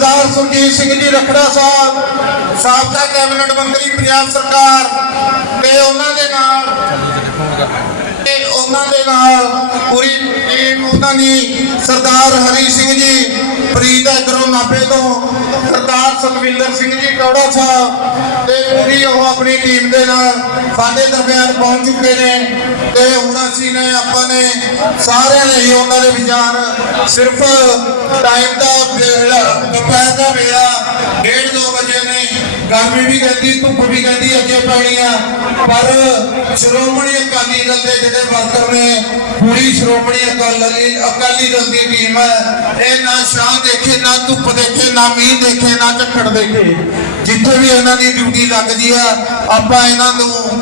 ਸਰਦਾਰ ਸੁਰਜੀਤ ਸਿੰਘ ਜੀ ਰੱਖੜਾ ਸਾਹਿਬ, ਸਾਬਕਾ ਕੈਬਨਿਟ ਮੰਤਰੀ ਪੰਜਾਬ ਸਰਕਾਰ ਤੇ ਉਹਨਾਂ ਦੇ ਨਾਲ ਤੇ ਉਹਨਾਂ ਦੇ ਨਾਲ ਪੂਰੀ ਟੀਮ ਉਹਨਾਂ ਦੀ ਸਰਦਾਰ ਹਰੀ ਸਿੰਘ ਜੀ ਪ੍ਰੀਤ ਇਧਰੋਂ ਨਾਭੇ ਤੋਂ, ਸਰਦਾਰ ਸੁਖਵਿੰਦਰ ਸਿੰਘ ਜੀ ਟੌੜਾ ਸਾਹਿਬ ਤੇ ਪੂਰੀ ਉਹ ਆਪਣੀ ਟੀਮ ਦੇ ਨਾਲ ਸਾਡੇ ਦਰਮਿਆਨ ਪਹੁੰਚ ਚੁੱਕੇ ਨੇ ਤੇ ਹੁਣ ਅਸੀਂ ਨੇ, ਆਪਾਂ ਨੇ ਸਾਰਿਆਂ ਨੇ ਹੀ ਉਹਨਾਂ ਦੇ ਵਿਚਾਰ ਸਿਰਫ ਟਾਈਮ ਦਾ ਵੇਲਾ ਦੁਪਹਿਰ ਦਾ ਵੇਲਾ, ਡੇਢ ਦੋ ਵਜੇ ਨੇ ਗਰਮੀ ਵੀ ਕਹਿੰਦੀ, ਧੁੱਪ ਵੀ ਕਹਿੰਦੀ, ਅੱਗੇ ਪੈਣੀ ਆ। ਪਰ ਸ਼੍ਰੋਮਣੀ ਅਕਾਲੀ ਦਲ ਦੇ ਜਿਹੜੇ ਵਰਕਰ ਨੇ, ਪੂਰੀ ਸ਼੍ਰੋਮਣੀ ਅਕਾਲੀ ਅਕਾਲੀ ਦਲ ਦੀ ਟੀਮ ਹੈ। ਇਹ ਨਾ ਸ਼ਾਹ ਦੇਖੇ, ਨਾ ਧੁੱਪ ਦੇਖੇ, ਨਾ ਮੀਂਹ ਦੇਖੇ, ਨਾ ਝੱਖੜ ਦੇਖੇ। ਜਿੱਥੇ ਵੀ ਇਹਨਾਂ ਦੀ ਡਿਊਟੀ ਲੱਗਦੀ ਆ, ਆਪਾਂ ਇਹਨਾਂ ਨੂੰ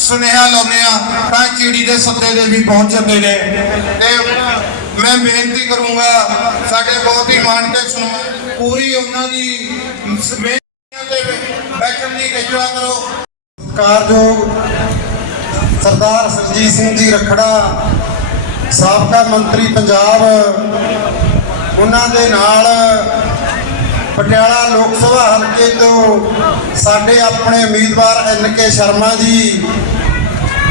ਸੁਨੇਹਾ ਲਾਉਂਦੇ ਆ ਤਾਂ ਚਿੜੀ ਦੇ ਸੱਦੇ ਦੇ ਵੀ ਪਹੁੰਚ ਜਾਂਦੇ ਨੇ। ਤੇ ਮੈਂ ਬੇਨਤੀ ਕਰੂੰਗਾ, ਸਾਡੇ ਬਹੁਤ ਹੀ ਮਾਣ ਤੇ ਸੁਣ, ਪੂਰੀ ਉਹਨਾਂ ਦੀ ਬੈਠਣ ਦੀ ਰਜੂਆ ਕਰੋ। ਕਾਰਜੋਗ ਸਰਦਾਰ ਸਰਜੀਤ ਸਿੰਘ ਜੀ ਰਖੜਾ, ਸਾਬਕਾ ਮੰਤਰੀ ਪੰਜਾਬ, ਉਹਨਾਂ ਦੇ ਨਾਲ ਪਟਿਆਲਾ ਲੋਕ ਸਭਾ ਹਲਕੇ ਤੋਂ ਸਾਡੇ ਆਪਣੇ ਉਮੀਦਵਾਰ ਐਨ ਕੇ ਸ਼ਰਮਾ ਜੀ,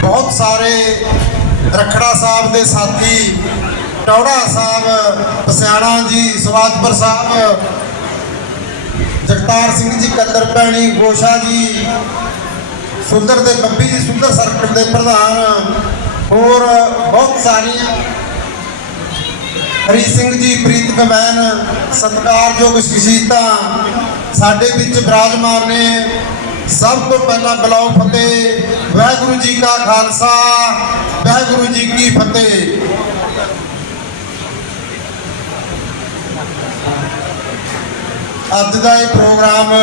ਬਹੁਤ ਸਾਰੇ ਰਖੜਾ ਸਾਹਿਬ ਦੇ ਸਾਥੀ, ਟੌੜਾ ਸਾਹਿਬ, ਪਸਿਆਣਾ ਜੀ ਸਵਾਦਪੁਰ ਸਾਹਿਬ ਜਗਤਾਰ ਸਿੰਘ ਜੀ, ਕੱਦਰ ਭੈਣੀ ਗੋਸ਼ਾ ਜੀ, ਸੁੰਦਰ ਦੇ ਬੱਬੀ ਜੀ, ਸੁੰਦਰ ਸਰਕਟ ਦੇ ਪ੍ਰਧਾਨ, ਹੋਰ ਬਹੁਤ ਸਾਰੀਆਂ। ਹਰੀ ਸਿੰਘ ਜੀ, ਪ੍ਰੀਤ ਕਮੈਨ, ਸਤਿਕਾਰਯੋਗ ਸ਼ਖਸੀਅਤਾਂ, ਸਾਡੇ ਵਿੱਚ ਬਰਾਜਮਾਨ ਨੇ। ਸਭ ਤੋਂ ਪਹਿਲਾਂ ਬਲਾਉ ਫਤਿਹ, ਵਾਹਿਗੁਰੂ ਜੀ ਕਾ ਖਾਲਸਾ, ਵਾਹਿਗੁਰੂ ਜੀ ਕੀ ਫਤਿਹ। ਅੱਜ ਦਾ ਇਹ ਪ੍ਰੋਗਰਾਮ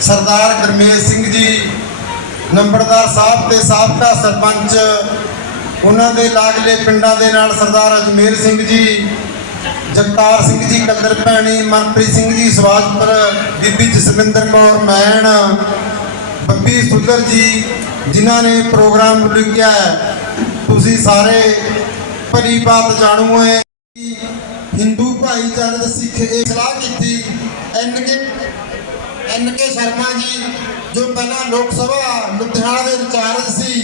ਸਰਦਾਰ ਗਰਮੇਸ਼ ਸਿੰਘ ਜੀ, ਨੰਬਰਦਾਰ ਸਾਹਿਬ ਤੇ ਸਾਬਕਾ ਸਰਪੰਚ, ਉਹਨਾਂ ਦੇ ਲਾਗਲੇ ਪਿੰਡਾਂ ਦੇ ਨਾਲ ਸਰਦਾਰ ਅਜਮੇਰ ਸਿੰਘ ਜੀ, ਜਗਤਾਰ ਸਿੰਘ ਜੀ ਕੱਦਰ ਭੈਣੀ, ਮਨਪ੍ਰੀਤ ਸਿੰਘ ਜੀ ਸਵਾਜਪੁਰ ਬੀਬੀ ਜਸਵਿੰਦਰ ਕੌਰ ਮੈਣ, ਬੱਬੀ ਸੁੰਦਰ ਜੀ, ਜਿਨ੍ਹਾਂ ਨੇ ਪ੍ਰੋਗਰਾਮ ਲਿਖਿਆ ਹੈ। ਤੁਸੀਂ ਸਾਰੇ ਭਲੀ ਬਾਤ ਜਾਣੂ ਹੈ ਹਿੰਦੂ ਭਾਈਚਾਰੇ ਦੇ ਸਿੱਖ ਇਹ ਸਲਾਹ ਕੀਤੀ ਐਨ ਕੇ ਸ਼ਰਮਾ ਜੀ, ਜੋ ਪਹਿਲਾਂ ਲੋਕ ਸਭਾ ਲੁਧਿਆਣਾ ਦੇ ਇੰਚਾਰਜ ਸੀ,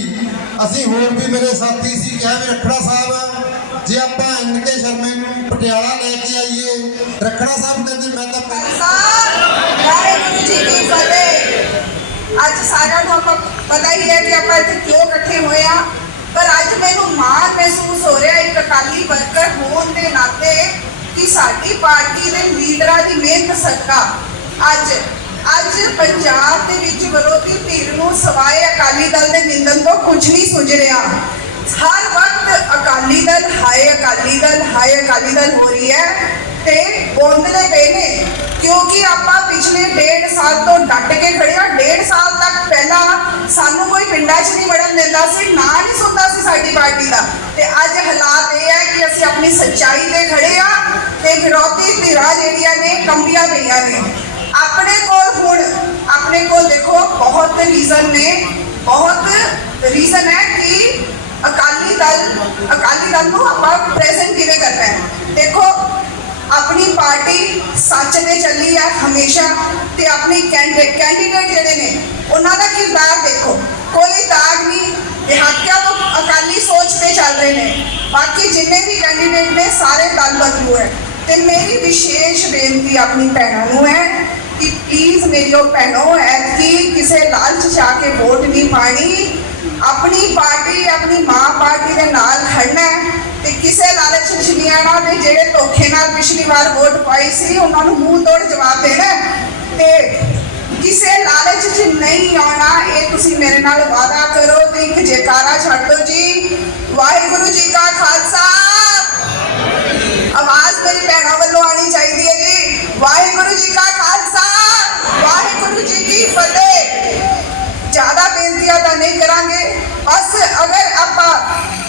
ਅਸੀਂ ਹੋਰ ਵੀ ਮੇਰੇ ਸਾਥੀ ਸੀ, ਕਿਹਾ ਵੀ ਰਖੜਾ ਸਾਹਿਬ, ਜੇ ਆਪਾਂ ਐਨ ਕੇ ਸ਼ਰਮੇ ਨੂੰ ਪਟਿਆਲਾ ਲੈ ਕੇ ਆਈਏ, ਰਖੜਾ ਸਾਹਿਬ ਕਹਿੰਦੇ, ਮੈਂ ਤਾਂ ਪਹਿਲਾਂ ਜੀ ਕੀ ਫਤਿਹ। ਅੱਜ ਸਾਰਿਆਂ ਨੂੰ ਆਪਾਂ ਪਤਾ ਹੀ ਹੈ ਕਿ ਆਪਾਂ ਇੱਥੇ ਕਿਉਂ ਇਕੱਠੇ ਹੋਏ ਆ ਪਰ ਅੱਜ ਮੈਨੂੰ ਮਾਣ ਮਹਿਸੂਸ ਹੋ ਰਿਹਾ, ਇੱਕ ਅਕਾਲੀ ਵਰਕਰ ਹੋਣ ਦੇ ਨਾਤੇ ਕਿ ਸਾਡੀ ਪਾਰਟੀ ਦੇ ਲੀਡਰਾਂ ਦੀ ਮਿਹਨਤ ਸਦਕਾ ਅੱਜ ਅੱਜ ਪੰਜਾਬ ਦੇ ਵਿੱਚ ਵਿਰੋਧੀ ਧਿਰ ਨੂੰ ਸਵਾਏ ਅਕਾਲੀ ਦਲ ਦੇ ਨਿੰਦਨ ਤੋਂ ਕੁਝ ਨਹੀਂ ਸੁਝ ਰਿਹਾ। ਹਰ ਵਕਤ ਅਕਾਲੀ ਦਲ, ਹਾਏ ਅਕਾਲੀ ਦਲ, ਹਾਏ ਅਕਾਲੀ ਦਲ ਹੋ ਰਹੀ ਹੈ ਤੇ ਬੋਂਦਲੇ ਪਏ ਨੇ, ਕਿਉਂਕਿ ਆਪਾਂ ਪਿਛਲੇ ਡੇਢ ਸਾਲ ਤੋਂ ਡਟ ਕੇ ਖੜੇ ਆ ਡੇਢ ਸਾਲ ਤੱਕ ਪਹਿਲਾਂ ਸਾਨੂੰ ਕੋਈ ਪਿੰਡਾਂ 'ਚ ਨਹੀਂ ਵੜਨ ਦਿੰਦਾ ਸੀ, ਨਾ ਨਹੀਂ ਸੁਣਦਾ ਸੀ ਸਾਡੀ ਪਾਰਟੀ ਦਾ। ਤੇ ਅੱਜ ਹਾਲਾਤ ਇਹ ਹੈ ਕਿ ਅਸੀਂ ਆਪਣੀ ਸੱਚਾਈ ਤੇ ਖੜੇ ਆ ਤੇ ਵਿਰੋਧੀ ਧਿਰਾਂ ਜਿਹੜੀਆਂ ਨੇ, ਕੰਬੀਆਂ ਪਈਆਂ ਨੇ। ਆਪਣੇ ਕੋਲ ਹੁਣ, ਆਪਣੇ ਕੋਲ ਦੇਖੋ, ਬਹੁਤ ਰੀਜ਼ਨ ਨੇ, ਬਹੁਤ ਰੀਜ਼ਨ ਹੈ ਕਿ ਅਕਾਲੀ ਦਲ ਅਕਾਲੀ ਦਲ ਨੂੰ ਆਪਾਂ ਪ੍ਰੈਜ਼ੈਂਟ ਕਿਵੇਂ ਕਰਨਾ ਹੈ? ਦੇਖੋ, ਆਪਣੀ ਪਾਰਟੀ ਸੱਚ ਤੇ ਚੱਲੀ ਹੈ ਹਮੇਸ਼ਾ, ਤੇ ਆਪਣੀ ਕੈਂਡੀਡੇਟ ਜਿਹੜੇ ਨੇ, ਉਹਨਾਂ ਦਾ ਕਿਰਦਾਰ ਦੇਖੋ? ਕੋਈ ਦਾਗ ਨਹੀਂ ਦਿਹਾਤੀਆਂ ਤੋਂ ਅਕਾਲੀ ਸੋਚ ਤੇ ਚੱਲ ਰਹੇ ਨੇ। ਬਾਕੀ ਜਿੰਨੇ ਵੀ ਕੈਂਡੀਡੇਟ ਨੇ, ਸਾਰੇ ਦਲ ਬਦਲੂ ਹੈ। ਤੇ ਮੇਰੀ ਵਿਸ਼ੇਸ਼ ਬੇਨਤੀ ਆਪਣੀ ਭੈਣਾਂ ਨੂੰ ਹੈ ਕਿ ਪਲੀਜ਼ ਮੇਰੀਓ ਭੈਣੋ, ਐਤਕੀ ਕਿਸੇ ਲਾਲਚ ਚ ਕੇ ਵੋਟ ਨਹੀਂ ਪਾਣੀ। ਆਪਣੀ ਪਾਰਟੀ, ਆਪਣੀ ਮਾਂ ਪਾਰਟੀ ਦੇ ਨਾਲ ਖੜਨਾ ਤੇ ਕਿਸੇ ਲਾਲਚ ਚ ਨਹੀਂ ਆਉਣਾ ਤੇ ਜਿਹੜੇ ਧੋਖੇ ਨਾਲ ਪਿਛਲੀ ਵਾਰ ਵੋਟ ਪਾਈ ਸੀ, ਉਹਨਾਂ ਨੂੰ ਮੂੰਹ ਤੋੜ ਜਵਾਬ ਦੇਣਾ ਤੇ ਕਿਸੇ ਲਾਲਚ 'ਚ ਨਹੀਂ ਆਉਣਾ, ਇਹ ਤੁਸੀਂ ਮੇਰੇ ਨਾਲ ਵਾਅਦਾ ਕਰੋ ਤੇ ਇੱਕ ਜੈਕਾਰਾ ਛੱਡ ਦਿਓ ਜੀ। ਵਾਹਿਗੁਰੂ ਜੀ ਕਾ ਖਾਲਸਾ! ਆਵਾਜ਼ ਮੇਰੀ ਭੈਣਾਂ ਵੱਲੋਂ ਆਣੀ ਚਾਹੀਦੀ ਹੈ ਜੀ। ਵਾਹਿਗੁਰੂ ਜੀ ਕਾ ਖਾਲਸਾ ਵਾਹਿਗੁਰੂ ਜੀ ਕੀ ਫਤਿਹ ਜ਼ਿਆਦਾ ਬੇਨਤੀਆਂ ਤਾਂ ਨਹੀਂ ਕਰਾਂਗੇ ਬਸ ਅਗਰ ਆਪਾਂ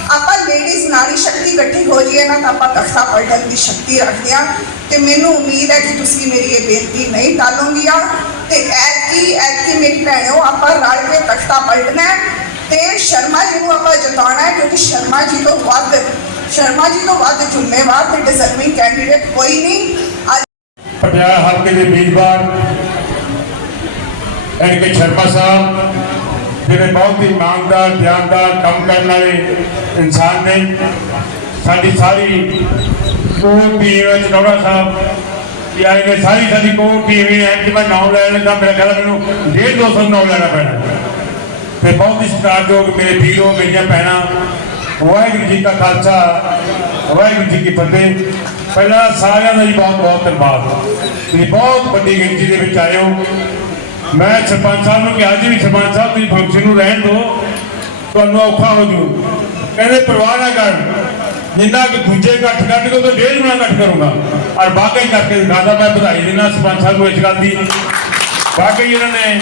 ਆਪਾਂ ਲੇਡੀਜ਼ ਨਾਰੀ ਸ਼ਕਤੀ ਇਕੱਠੀ ਹੋ ਜਾਈਏ ਨਾ ਤਾਂ ਆਪਾਂ ਤਖਤਾ ਪਲਟਣ ਦੀ ਸ਼ਕਤੀ ਰੱਖਦੇ ਹਾਂ। ਤੇ ਮੈਨੂੰ ਉਮੀਦ ਹੈ ਕਿ ਤੁਸੀਂ ਮੇਰੀ ਇਹ ਬੇਨਤੀ ਨਹੀਂ ਟਾਲੋਗੀਆਂ। ਤੇ ਐਤਕੀ ਐਤਕੀ ਮੇਰੀ ਭੈਣੋ, ਆਪਾਂ ਰਲ ਕੇ ਤਖਤਾ ਪਲਟਣਾ ਤੇ ਸ਼ਰਮਾ ਜੀ ਨੂੰ ਆਪਾਂ ਜਿਤਾਉਣਾ ਹੈ ਕਿਉਂਕਿ ਸ਼ਰਮਾ ਜੀ ਤੋਂ ਵੱਧ, ਸ਼ਰਮਾ ਜੀ ਤੋਂ ਵੱਧ ਜ਼ਿੰਮੇਵਾਰ ਤੇ ਡਿਜ਼ਰਵਿੰਗ ਕੈਂਡੀਡੇਟ ਕੋਈ ਨਹੀਂ। ਅੱਜ ਪਟਿਆਲਾ ਹਲਕੇ ਦੇ ਉਮੀਦਵਾਰ ਐਨ ਕੇ ਸ਼ਰਮਾ ਸਾਹਿਬ, ਜਿਹੜੇ ਬਹੁਤ ਹੀ ਇਮਾਨਦਾਰ ਧਿਆਨਦਾਰ ਕੰਮ ਕਰਨ ਵਾਲੇ ਇਨਸਾਨ ਨੇ ਸਾਡੀ ਸਾਰੀ ਕੋਰ ਟੀਮ ਚਨੌੜਾ ਸਾਹਿਬ ਕਿ ਆਏ ਨੇ, ਸਾਰੀ ਸਾਡੀ ਕੋਰ ਟੀਮ ਹੈ ਕਿ ਮੈਂ ਨਾਮ ਲੈਣ ਲੱਗਾ, ਮੇਰਾ ਖਿਆਲ ਮੈਨੂੰ ਡੇਢ ਦੋ ਸੌ ਨਾਮ ਲੈਣਾ ਪੈਣਾ। ਤੇ ਬਹੁਤ ਹੀ ਸਤਿਕਾਰਯੋਗ ਮੇਰੇ ਵੀਰੋ, ਮੇਰੀਆਂ ਭੈਣਾਂ, ਵਾਹਿਗੁਰੂ ਜੀ ਕਾ ਖਾਲਸਾ, ਵਾਹਿਗੁਰੂ ਜੀ ਕੀ ਫਤਿਹ। ਪਹਿਲਾਂ ਸਾਰਿਆਂ ਦਾ ਜੀ ਬਹੁਤ ਬਹੁਤ ਧੰਨਵਾਦ। ਤੁਸੀਂ ਬਹੁਤ ਵੱਡੀ ਗਿਣਤੀ ਦੇ ਵਿੱਚ ਆਏ ਹੋ। ਮੈਂ ਸਰਪੰਚ ਸਾਹਿਬ ਨੂੰ ਕਿਹਾ ਜੀ ਵੀ ਸਰਪੰਚ ਸਾਹਿਬ, ਤੁਸੀਂ ਫੰਕਸ਼ਨ ਨੂੰ ਰਹਿਣ ਦਿਓ। ਤੁਹਾਨੂੰ ਔਖਾ ਹੋ ਜੂ। ਕਹਿੰਦੇ ਪਰਵਾਹ ਨਾ ਕਰ ਜਿੰਨਾ ਕਿ ਦੂਜੇ ਇਕੱਠ ਕੱਢ ਕੇ ਉਹ ਡੇਢ ਗੁਣਾ ਇਕੱਠ ਕਰੂੰਗਾ। ਔਰ ਵਾਕਈ ਕਰਕੇ ਦਿਖਾਦਾ ਮੈਂ ਵਧਾਈ ਦੇਣਾ ਸਰਪੰਚ ਸਾਹਿਬ ਨੂੰ ਇਸ ਗੱਲ ਦੀ। ਵਾਕਈ ਇਹਨਾਂ ਨੇ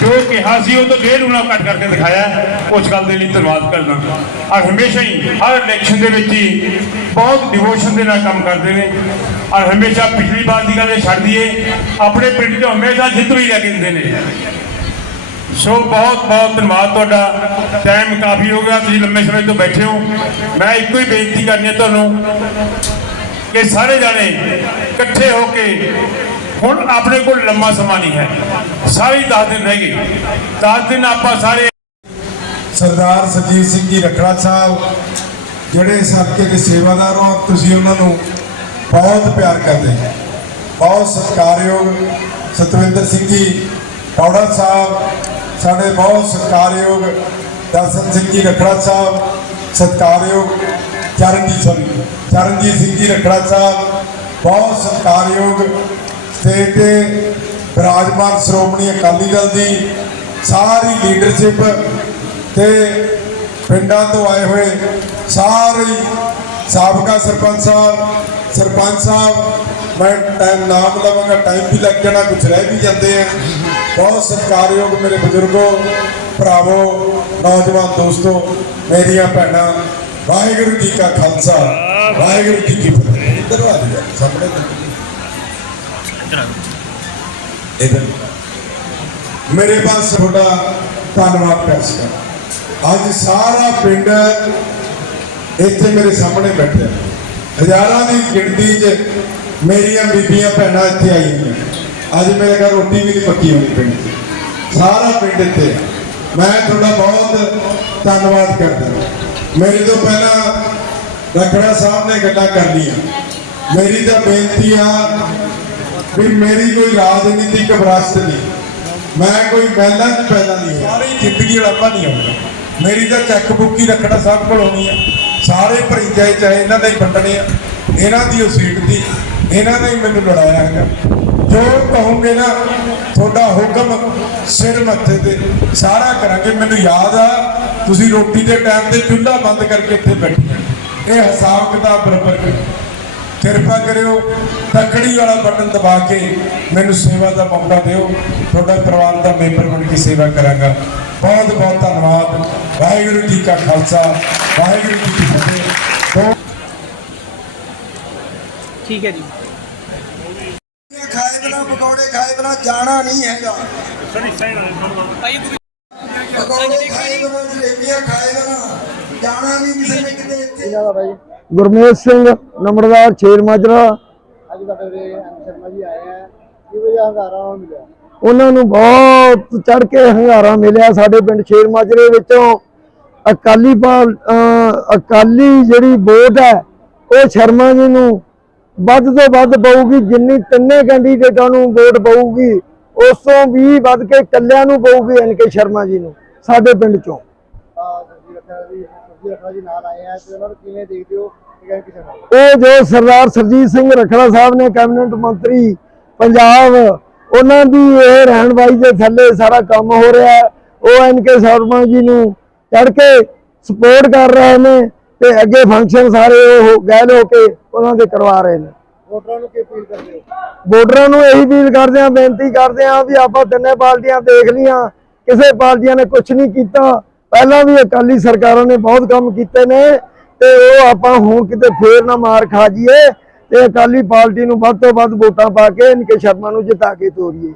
ਜੋ ਕਿਹਾ ਸੀ, ਉਹ ਤੋਂ ਡੇਢ ਗੁਣਾ ਘੱਟ ਕਰਕੇ ਦਿਖਾਇਆ ਉਸ ਗੱਲ ਦੇ ਲਈ ਧੰਨਵਾਦ ਕਰਦਾ। ਔਰ ਹਮੇਸ਼ਾ ਹੀ ਹਰ ਇਲੈਕਸ਼ਨ ਦੇ ਵਿੱਚ ਹੀ ਬਹੁਤ ਡਿਵੋਸ਼ਨ ਦੇ ਨਾਲ ਕੰਮ ਕਰਦੇ ਨੇ। ਔਰ ਹਮੇਸ਼ਾ ਪਿਛਲੀ ਵਾਰ ਦੀ ਗੱਲ ਇਹ ਛੱਡ ਦਈਏ, ਆਪਣੇ ਪਿੰਡ 'ਚ ਹਮੇਸ਼ਾ ਜਿੱਤ ਵੀ ਲੈ ਕੇ ਦਿੰਦੇ ਨੇ। ਸੋ ਬਹੁਤ ਬਹੁਤ ਧੰਨਵਾਦ ਤੁਹਾਡਾ। ਟਾਈਮ ਕਾਫੀ ਹੋ ਗਿਆ, ਤੁਸੀਂ ਲੰਮੇ ਸਮੇਂ ਤੋਂ ਬੈਠੇ ਹੋ। ਮੈਂ ਇੱਕੋ ਹੀ ਬੇਨਤੀ ਕਰਨੀ ਹੈ ਤੁਹਾਨੂੰ ਕਿ ਸਾਰੇ ਜਾਣੇ ਇਕੱਠੇ ਹੋ ਕੇ ਹੁਣ ਆਪਣੇ ਕੋਲ ਲੰਮਾ ਸਮਾਂ ਨਹੀਂ ਹੈ। ਸਾਰੇ 10 ਦਿਨ ਰਹਿ ਗਏ। 10 ਦਿਨ ਆਪਾਂ ਸਾਰੇ ਸਰਦਾਰ ਸਰਜੀਤ ਸਿੰਘ ਜੀ ਰਖੜਾ ਸਾਹਿਬ, ਜਿਹੜੇ ਇਸ ਦੇ ਸੇਵਾਦਾਰ ਹੋ, ਤੁਸੀਂ ਉਹਨਾਂ ਨੂੰ ਬਹੁਤ ਪਿਆਰ ਕਰਦੇ ਬਹੁਤ ਸਤਿਕਾਰਯੋਗ ਸਤਵਿੰਦਰ ਸਿੰਘ ਜੀ ਟੌੜਾ ਸਾਹਿਬ ਸਾਡੇ ਬਹੁਤ ਸਤਿਕਾਰਯੋਗ ਦਰਸ਼ਨ ਸਿੰਘ ਜੀ ਰਖੜਾ ਸਾਹਿਬ, ਸਤਿਕਾਰਯੋਗ ਚਰਨਜੀਤ ਸੋਰੀ ਚਰਨਜੀਤ ਸਿੰਘ ਜੀ ਰਖੜਾ ਸਾਹਿਬ, ਬਹੁਤ ਸਤਿਕਾਰਯੋਗ ਸਟੇਟ ਦੇ ਵਿਰਾਜਮਾਨ ਸ਼੍ਰੋਮਣੀ ਅਕਾਲੀ ਦਲ ਦੀ ਸਾਰੀ ਲੀਡਰਸ਼ਿਪ ਤੇ ਪਿੰਡਾਂ ਤੋਂ ਆਏ ਹੋਏ ਸਾਰੇ ਸਾਬਕਾ ਸਰਪੰਚ ਸਾਹਿਬ ਸਰਪੰਚ ਸਾਹਿਬ, ਮੈਂ ਟਾਈਮ ਨਾਮ ਲਵਾਂਗਾ ਟਾਈਮ ਵੀ ਲੱਗ ਜਾਣਾ ਕੁਝ ਰਹਿ ਵੀ ਜਾਂਦੇ ਆ। ਬਹੁਤ ਸਤਿਕਾਰਯੋਗ ਮੇਰੇ ਬਜ਼ੁਰਗੋ ਭਰਾਵੋ ਨੌਜਵਾਨ ਦੋਸਤੋ ਮੇਰੀਆਂ ਭੈਣਾਂ ਵਾਹਿਗੁਰੂ ਜੀ ਕਾ ਖਾਲਸਾ ਵਾਹਿਗੁਰੂ ਜੀ ਕੀ ਫਤਿਹ ਇੱਧਰ ਆ ਜੀ ਸਾਹਮਣੇ ਇੱਧਰ ਮੇਰੇ ਪਾਸ ਤੁਹਾਡਾ ਧੰਨਵਾਦ ਪੇਸ਼ ਕਰ ਅੱਜ ਸਾਰਾ ਪਿੰਡ ਇੱਥੇ ਮੇਰੇ ਸਾਹਮਣੇ ਬੈਠਿਆ ਹਜ਼ਾਰਾਂ ਦੀ ਗਿਣਤੀ 'ਚ ਮੇਰੀਆਂ ਬੀਬੀਆਂ ਭੈਣਾਂ ਇੱਥੇ ਆਈਆਂ ਅੱਜ ਮੇਰੇ ਘਰ ਰੋਟੀ ਵੀ ਨਹੀਂ ਪੱਕੀ ਹੋਣੀ ਪਿੰਡ ਸਾਰਾ ਪਿੰਡ ਇੱਥੇ ਮੈਂ ਤੁਹਾਡਾ ਬਹੁਤ ਧੰਨਵਾਦ ਕਰਦਾ। ਮੇਰੇ ਤੋਂ ਪਹਿਲਾਂ ਰਖੜਾ ਸਾਹਿਬ ਨੇ ਗੱਲਾਂ ਕਰ ਲਈਆਂ ਮੇਰੀ ਤਾਂ ਬੇਨਤੀ ਆ ਵੀ ਮੇਰੀ ਕੋਈ ਰਾਜਨੀਤਿਕ ਵਿਰਾਸਤ ਨਹੀਂ। ਮੈਂ ਕੋਈ ਮਹਿਲਾ ਚ ਪੈਦਾ ਨਹੀਂ ਸਾਰੀ ਜ਼ਿੰਦਗੀ ਲੰਬਾ ਨਹੀਂ ਆਉਂਦਾ। ਮੇਰੀ ਤਾਂ ਚੈੱਕ ਬੁੱਕ ਹੀ ਰੱਖਣਾ ਸਾਹਿਬ ਕੋਲ ਹੋਣੀ ਆ। ਸਾਰੇ ਭਰੀਜੇ ਚਾਹੇ ਇਹਨਾਂ ਦੇ ਹੀ ਵੰਡਣੇ ਆ। ਇਹਨਾਂ ਦੀ ਉਹ ਸੀਟ ਦੀ। ਇਹਨਾਂ ਨੇ ਮੈਨੂੰ ਲੜਾਇਆ ਹੈਗਾ। ਜੋ ਕਹੋਗੇ ਨਾ, ਤੁਹਾਡਾ ਹੁਕਮ ਸਿਰ ਮੱਥੇ ਤੇ ਸਾਰਾ ਕਰਾਂਗੇ। ਮੈਨੂੰ ਯਾਦ ਆ, ਤੁਸੀਂ ਰੋਟੀ ਦੇ ਟਾਈਮ ਤੇ ਚੁੱਲ੍ਹਾ ਬੰਦ ਕਰਕੇ ਇੱਥੇ ਬੈਠੇ ਇਹ ਹਿਸਾਬ ਕਿਤਾਬ ਬਰਾਬਰ ਕਿਰਪਾ ਕਰਿਓ, ਤਕੜੀ ਵਾਲਾ ਬਟਨ ਦਬਾ ਕੇ ਮੈਨੂੰ ਸੇਵਾ ਦਾ ਮੌਕਾ ਦਿਓ। ਤੁਹਾਡਾ ਪਰਿਵਾਰ ਦਾ ਮੈਂਬਰ ਬਣ ਕੇ ਸੇਵਾ ਕਰਾਂਗਾ। ਬਹੁਤ ਬਹੁਤ ਧੰਨਵਾਦ। ਵਾਹਿਗੁਰੂ ਜੀ ਕਾ ਖਾਲਸਾ, ਵਾਹਿਗੁਰੂ ਜੀ ਕੀ ਫਤਿਹ। ਠੀਕ ਹੈ ਜੀ। ਪਕੌੜੇ ਖਾਏ ਬਿਨਾ ਜਾਣਾ ਨਹੀਂ ਹੈਗਾ। ਪਕੌੜੇ ਖਾਏ ਬਿਨਾ ਜਲੇਬੀਆਂ ਖਾਏ ਬਿਨਾ ਜਾਣਾ ਨਹੀਂ ਕਿਸੇ ਨੇ ਕਿਤੇ ਇੱਥੇ। ਗੁਰਮੇਸ਼ ਸਿੰਘ ਨੰਬਰਦਾਰ ਛੇਰ ਮਾਜਰਾ। ਅੱਜ ਤੁਹਾਡੇ ਵੀਰੇ ਸ਼ਰਮਾ ਜੀ ਆਏ ਆ। ਕੀ ਵਜ੍ਹਾ ਹੰਗਾਰਾ ਮਿਲਿਆ? ਉਹਨਾਂ ਨੂੰ ਬਹੁਤ ਚੜ ਕੇ ਹੰਗਾਰਾ ਮਿਲਿਆ ਸਾਡੇ ਪਿੰਡ ਛੇਰ ਮਾਜਰੇ ਵਿੱਚੋਂ। ਅਕਾਲੀ ਪਾਲ ਅਕਾਲੀ ਜਿਹੜੀ ਵੋਟ ਹੈ ਉਹ ਸ਼ਰਮਾ ਜੀ ਨੂੰ ਵੱਧ ਤੋਂ ਵੱਧ ਪਊਗੀ ਜਿੰਨੀ ਤਿੰਨੇ ਕੈਂਡੀਡੇਟਾਂ ਨੂੰ ਵੋਟ ਪਊਗੀ ਉਸ ਤੋਂ ਵੀ ਵੱਧ ਕੇ ਕੱਲਿਆਂ ਨੂੰ ਪਊਗੀ ਐਨਕੇ ਸ਼ਰਮਾ ਜੀ ਨੂੰ, ਸਾਡੇ ਪਿੰਡ ਚੋਂ। ਉਹ ਜੋ ਸਰਦਾਰ ਸਰਜੀਤ ਸਿੰਘ ਰਖੜਾ ਸਾਹਿਬ ਨੇ ਕੈਬਨਿਟ ਮੰਤਰੀ ਪੰਜਾਬ, ਉਹਨਾਂ ਦੀ ਇਹ ਰਹਿਨਵਾਈ ਦੇ ਥੱਲੇ ਸਾਰਾ ਕੰਮ ਹੋ ਰਿਹਾ ਹੈ। ਉਹ ਐਨਕੇ ਸ਼ਰਮਾ ਜੀ ਨੂੰ ਚੜ ਕੇ ਸਪੋਰਟ ਕਰ ਰਹੇ ਨੇ। ਤੇ ਅੱਗੇ ਫੰਕਸ਼ਨ ਸਾਰੇ ਉਹ ਗਏ ਲੋ ਕੇ ਉਹਨਾਂ ਦੇ ਕਰਵਾ ਰਹੇ ਨੇ। ਵੋਟਰਾਂ ਨੂੰ ਕੀ ਅਪੀਲ ਕਰਦੇ ਹੋ? ਵੋਟਰਾਂ ਨੂੰ ਇਹੀ ਅਪੀਲ ਕਰਦੇ ਆ ਬੇਨਤੀ ਕਰਦੇ ਆ ਵੀ ਆਪਾਂ ਤਿੰਨੇ ਪਾਰਟੀਆਂ ਦੇਖ ਲੀਆਂ ਕਿਸੇ ਪਾਰਟੀਆਂ ਨੇ ਕੁਝ ਨਹੀਂ ਕੀਤਾ। ਪਹਿਲਾਂ ਵੀ ਅਕਾਲੀ ਸਰਕਾਰਾਂ ਨੇ ਬਹੁਤ ਕੰਮ ਕੀਤੇ ਨੇ ਤੇ ਉਹ ਆਪਾਂ ਹੁਣ ਕਿਤੇ ਫੇਰ ਨਾ ਮਾਰ ਖਾ ਜਾਈਏ ਤੇ ਅਕਾਲੀ ਪਾਰਟੀ ਨੂੰ ਵੱਧ ਤੋਂ ਵੱਧ ਵੋਟਾਂ ਪਾ ਕੇ ਇਨਕੇ ਸ਼ਰਮਾ ਨੂੰ ਜਿਤਾ ਕੇ ਤੋਰੀਏ।